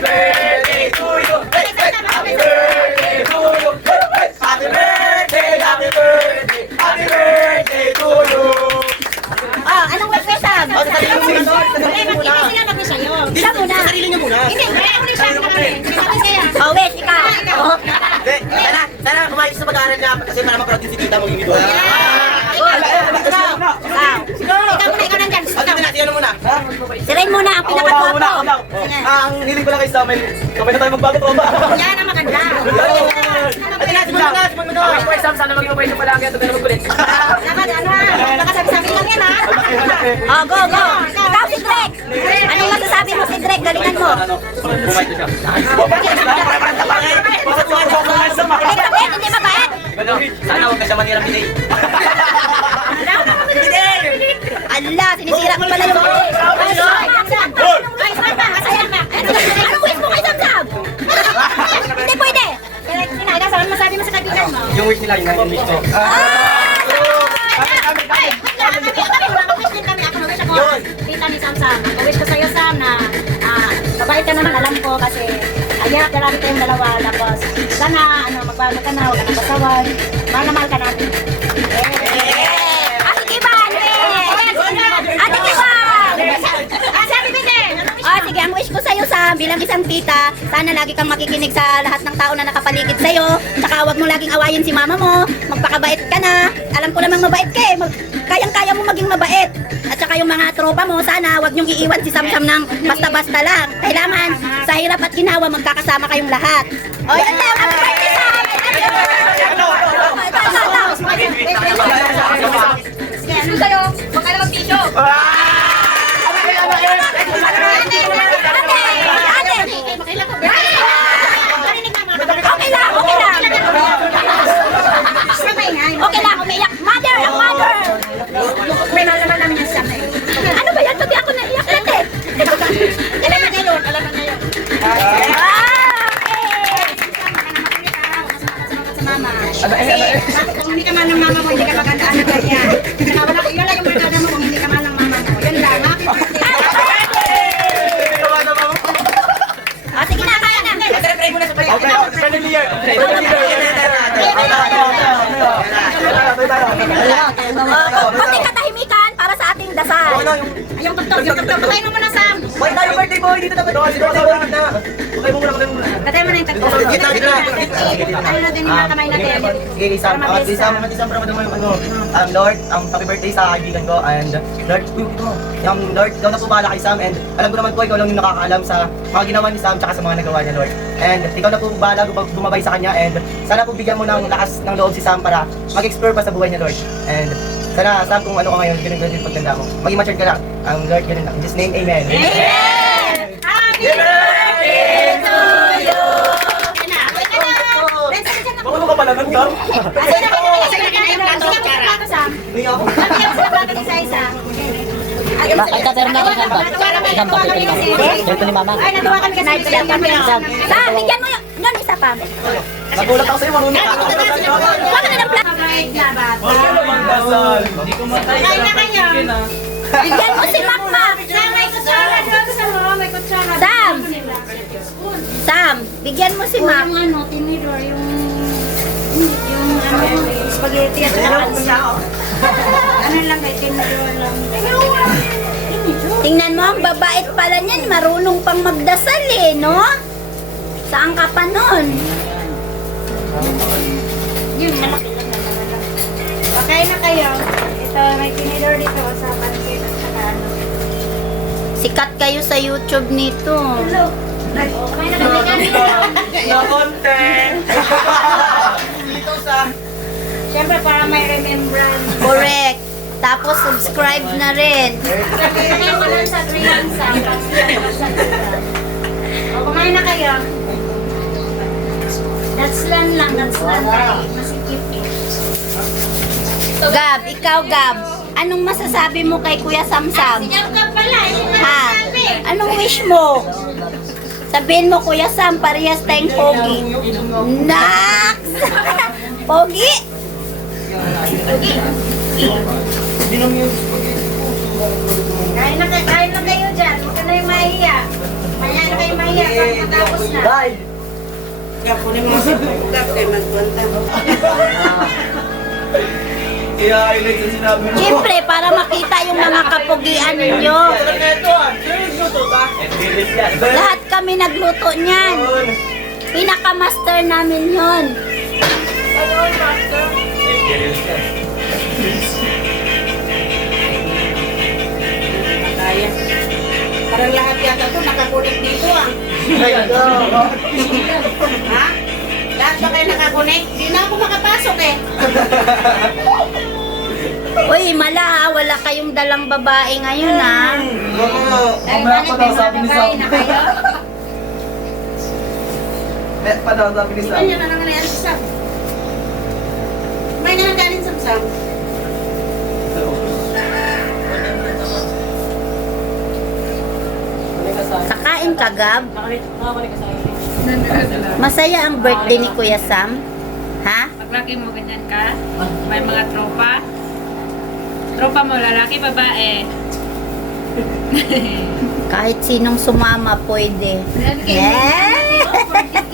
birthday to you. Hey, hey, happy birthday to you. Hey, hey, happy birthday, happy birthday, happy birthday to you. Oh, anong wish mo, Sam? Oh, sa sarili mo. Sa mo muna. Sila mag-wish sa'yo. Siya muna. Sa sarili niyo muna. Hindi, kaya ako wish na kami. Kasi kaya. Oh, wish, ikaw. Sana, sana kumain siya sa pag-aaral niya kasi para ma-proud din si tita mo yung ito. Ikaw. Ikaw muna, ikaw nandyan. Oh, dito na, sino muna? Si Rain muna, ang pinakagwapo. Ah, ang hiling ko lang kay Samay. Sabay na tayo magbago tropa. Yan ang maganda. Ate na, simon na, mo na. Sam, sana mabait yung palagi at na magkulit. Dapat ano ha? Baka sabi-sabi lang yan ha. Oh, go, go. Ikaw si Drake. Anong masasabi mo si Drake? Galingan mo. Bumait ko siya. Hindi mabait, hindi mabait. Sana huwag ka siya manirang hindi. Ala, sinisira mo pala yung Ay, Yung wish nila, yung wish ko. Tita ni Sam Sam. Mag-wish ko sa'yo, Sam, na ah, mabait ka naman, alam ko, kasi ayak, dalami tayong dalawa. Tapos, sana, ano, magbago ka na, huwag ka nang pasawag. Mahal na mahal ka natin. Ate Kiban! Ate Kiban! Ah, sabi Bide! Oh, sige, ang wish ko sa'yo, Sam, bilang isang tita, sana lagi kang makikinig sa lahat ng tao na nakapaligid sa'yo. Tsaka huwag mo laging awayin si mama mo. Magpakabait ka na. Alam ko namang mabait ka eh. Mag- kayang-kaya mo maging mabait. At saka yung mga tropa mo, sana huwag niyong iiwan si Sam Sam ng basta-basta lang. Kailangan, sa hirap at ginawa, magkakasama kayong lahat. O, yan lang. Happy birthday, Sam! Sige, ano sa'yo? Huwag ka na mag-tisyo. Okay lang, okay lang. Okay lang, umiyak. Mother, ang mother. Oh, Konting katahimikan para sa ating dasal. Yung tugtog, yung tugtog. Patay mo muna, Sam. Wait tayo, birthday boy! Dito. Birthday boy, dito na. Okay mo muna, okay mo muna. Patay mo na yung tugtog. Dito na, dito na. Patay natin yung mga kamay natin. Sige, isang, uh, isang, isang para mo yung ano, um, Lord, um, happy birthday sa kaibigan ko, and Lord, uy, ito yung Lord, ikaw na po bahala kay Sam, and alam ko naman po, ikaw lang yung nakakaalam sa mga ginawa ni Sam, tsaka sa mga nagawa niya, Lord. And ikaw na po bahala bumabay sa kanya, and sana po bigyan mo ng lakas ng loob si Sam para mag-explore pa sa buhay niya, Lord. And sana, Sam, kung ano ka ngayon, ganun ganun yung pagtanda mo. Maging matured ka lang. Um, Lord, ganun lang. In Jesus' name, Amen. Happy birthday to you! Na, wait ka na. Na. Mo ka pala nun, Sam? Kasi na, na, kasi na, kasi na, kasi na, plato, Sam. Hindi ako. Lagyan mo sa plato ni Saisa. Ay, Ikaw, pero natin gamba. Gamba, pipili ka. Ito ni mama. Ay, natuwa kami kasi ito yung. Sam, bigyan mo yun. Yun, isa pa. Nagulat ako sa'yo, marunong ka. Ka na ng pla- Mabait labat. Magdasal. Hindi ko matay. Kain na kayo. Bigyan mo si Makmak. Sam, may kutsara doon sa mo. May kutsara. Sam. Sam, bigyan mo si Mac. Yung ano, tinidor, yung... Yung ano, spaghetti at saka Ano lang kay tinidor lang. Tingnan mo, ang babait pala niyan. Marunong pang magdasal eh, no? Saan ka pa nun? Yun, malaki naman. Okay na kayo. Ito, may tinidor dito sa pancake at saka ano. Sikat kayo sa YouTube nito. Hello. Okay na kami yan. Na content. Dito sa... Siyempre, para may remembrance. Correct. Tapos subscribe na rin. Kaya ko lang sa green sa O, kumain na kayo. That's lang lang, that's lang. Eh. Gab, ikaw Gab. Anong masasabi mo kay Kuya Samsam? Sigaw ka pala, yun Ha? sabi. Anong wish mo? Sabihin mo Kuya Sam, parehas tayong pogi. Nax! pogi? Kain na, kayo- kain na kayo dyan. Huwag ka na yung mahiya. Maya na kayo mahiya pag matapos na. Bye! Kaya ay like sa sinabi mo. Siyempre, para makita yung mga kapugian ninyo. Ah. Lahat kami nagluto niyan. Pinaka-master namin yon. English yan. Parang lahat yata ito nakakunik dito ah. Ha? Lahat ba kayo nakakunik? Di na ako makapasok eh. Uy, mala ha, wala kayong dalang babae ngayon ha. Mamaya pa daw sabi ni Sam. na kayo? Eh, pa daw sabi ni Sam. niya na lang nangyari sa Sam. May nanagaling sa Sam. Kakain ka, Gab? Masaya ang birthday ni Kuya Sam? Ha? Paglaki mo, ganyan ka? May mga tropa? Tropa mo, lalaki, babae. Kahit sinong sumama, pwede. Yeah!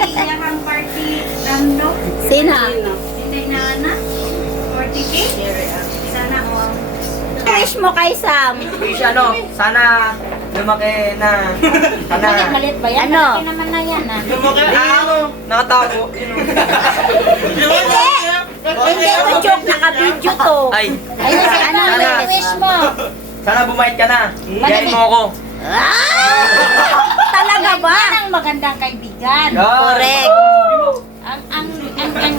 Iyahang party nando. Sina? Hindi na anak. 40k? Sana oh. Wish mo kay Sam. Wish ano, sana lumaki na. Sana. Maliit, maliit ba yan? Ano? Malaki naman na yan ah. Lumaki na ano, nakatago. Hindi! Hindi ko joke, naka-video to. Ay, Ayun, ano Sana. ang wish mo? sana bumait ka na. Gayahin mo ako. Ah! Talaga ba? Yan ang magandang kaibigan. Correct. Ang, ang, ang, ang,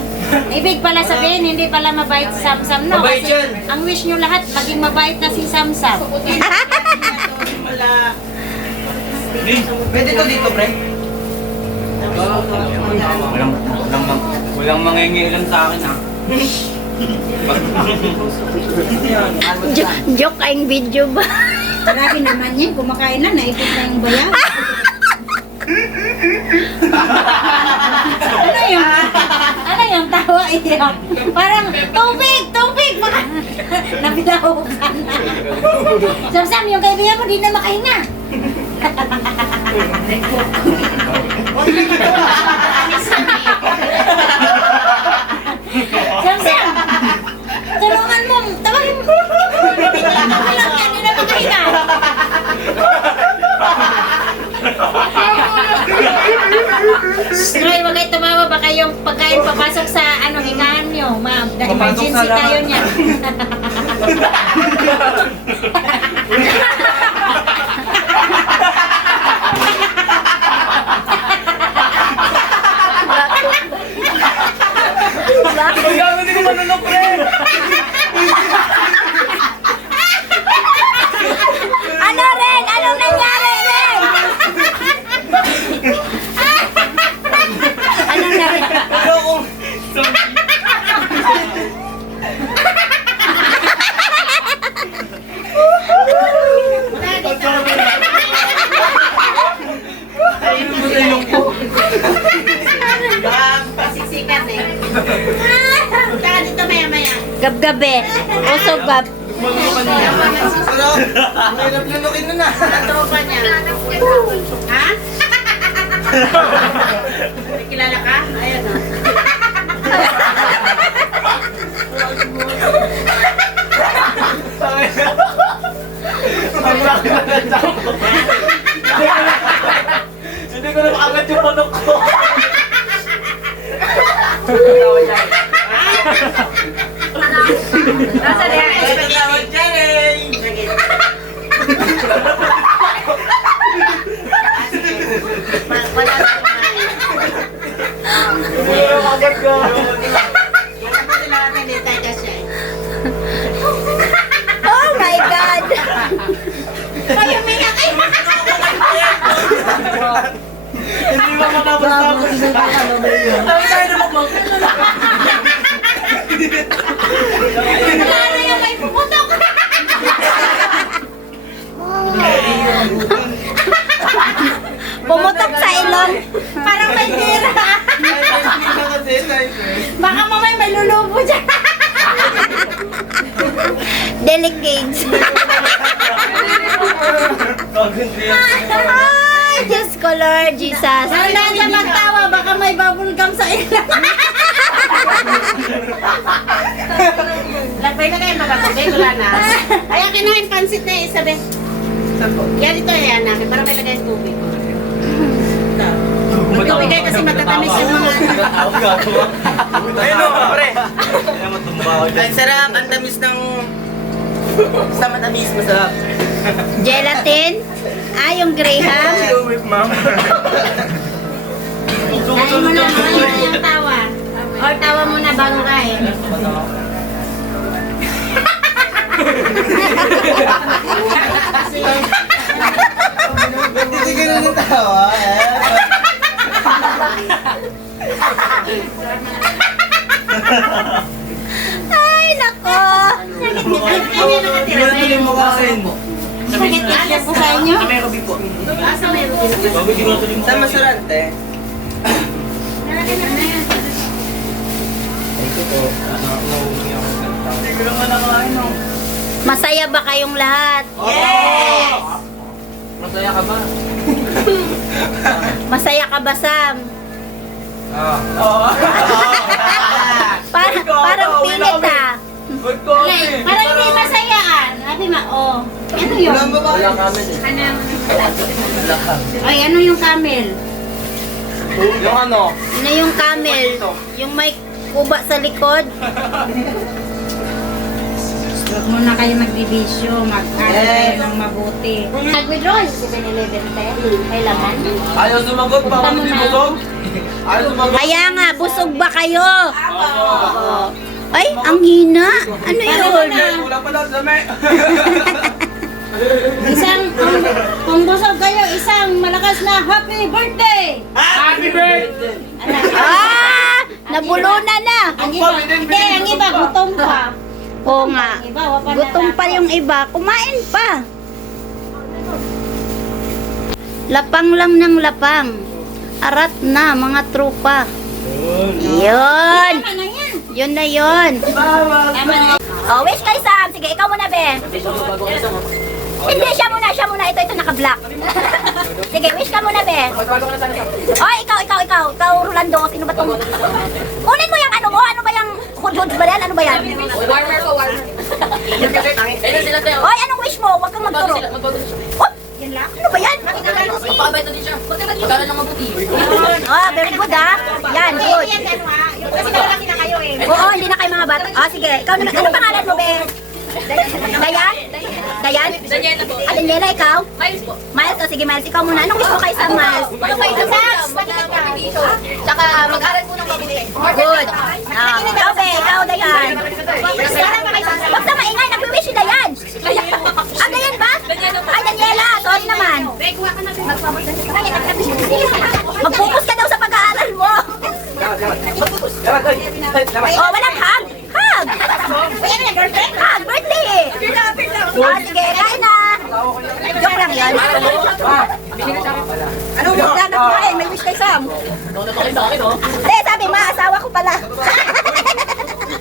ibig pala sabihin, hindi pala mabait si Samsam, no? Mabait Kasi yan. ang wish nyo lahat, maging mabait na si Samsam. Pwede to dito, pre. Walang, walang, walang mangingilan sa akin ah. Jo- joke ang video ba? Grabe naman yan, kumakain na, naipit na yung bayan. ano yung, ano yung tawa iyak? Parang, tubig, tubig, baka nabilaw ka na. Samsam, yung kaibigan mo, di na makahinga. Samsam, tulungan mo, tawagin mo. Walang yan, di na makahinga. Try, wag kayo tumawa. Baka yung pagkain papasok sa ano, hingahan nyo. Ma'am, da- Pumasok emergency na lahat. tayo niyan. Gab-gabi. Usog gab. Pero, ang hirap lunukin nun ah. Tropa niya. Kilala ka? Ang laki na. Hindi ko na makagat yung manok ko. Sabi tayo na magbang. Wala na yung may pumutok. Pumutok sa ilong. Parang may tira. Baka mamay may lulubo dyan. Delicate. Ay, Diyos ko. Lord Jesus. Tandaan sa magtawa, baka may bubble gum sa ilang. Lagay na kayo magkatubig, wala na. Ay, akin na yung pansit na isa, be. Yan ito, yan namin, para may lagay yung tubig. Tubig kayo kasi matatamis yung mga... Ayun o, pre. Mo tumbaw Ang sarap, ang tamis ng... Sa matamis, masarap. Gelatin. Ah, yung Graham. whip, ma'am. Kain mo na, kain mo na yung tawa. Or tawa muna bago kain. Hindi ka na natawa, eh. Ay, nako. Sa tuloy mo kasi. Sakit na po sa inyo? May rubi po. Asa may rubi? Sa masurante. Masaya ba kayong lahat? Yes! Masaya ka ba? Masaya ka ba, Sam? Oo. Para, parang pilit ah. Good call Alay, Parang hindi masayaan. Sabi ma, oh. Ano yun? Wala ba ba? Wala kami eh. Ay, ano yung camel? Yung ano? Ano yung camel? Yung may kuba sa likod? Huwag muna kayo magbibisyo. Mag-aral kayo ng mabuti. Nag-withdraw yung 7-Eleven te. May laman. Ayaw sumagot pa Punta hindi na. busog. Ayaw sumagot. Kaya nga, busog ba kayo? Ay, ang hina. Ano yun? Wala pa daw dami. Isang, kung, kung busog kayo, isang malakas na happy birthday! Happy birthday! Ah! Nabulunan na. Ang iba, hindi, ang iba, gutom pa. Oo nga. Gutom pa yung iba. Kumain pa. Lapang lang ng lapang. Arat na, mga trupa. Yun. Yan. Yun na yun. Oh, wish kay Sam. Sige, ikaw muna, be. Hindi, siya muna, siya muna. Ito, ito, naka-black. Sige, wish ka muna, be. Oh, ikaw, ikaw, ikaw. Ikaw, Rolando. Sino ba tong... Kunin mo yung ano mo. Ano ba yung hood-hood ba yan? Ano ba yan? Warmer ko, warmer. Oy, anong wish mo? Huwag kang magturo. Oh, yan lang. Ano ba yan? Magpapabait na din siya. Magkala lang mabuti. Oh, very good ah. Yan, good. Kasi malalaki na kayo eh. Oo, hindi na kayo mga bata. Ah, sige. Ikaw naman. Ano pangalan mo, be? Dayan? Dayan? Daniela po. Ah, Daniela, ikaw? Miles po. Miles, o sige, Miles. Ikaw muna. Anong wish mo kay Sam, Miles? Ano kayo sa Sax? Tsaka mag-aral po ng mabuti. Good. Ah, ikaw, be. Ikaw, Dayan. Huwag na maingay. Nagwi-wish si Dayan. Ah, Dayan ba? Ay, Daniela. Sorry naman. Mag-focus ka daw sa. Oh, walang hug. Hug. Hug, birthday. Ah, sige, kain na. Joke lang yan. Ano yung plan ng kain? May wish kay Sam. Na oh. Eh, sabi, ma, asawa ko pala.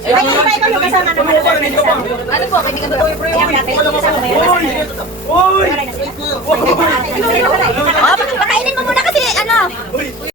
Ay, hindi ba ikaw yung kasama naman? Ano po, kaibigan ko po. Ayan natin, kasama mo yan. Uy! Oh, bakit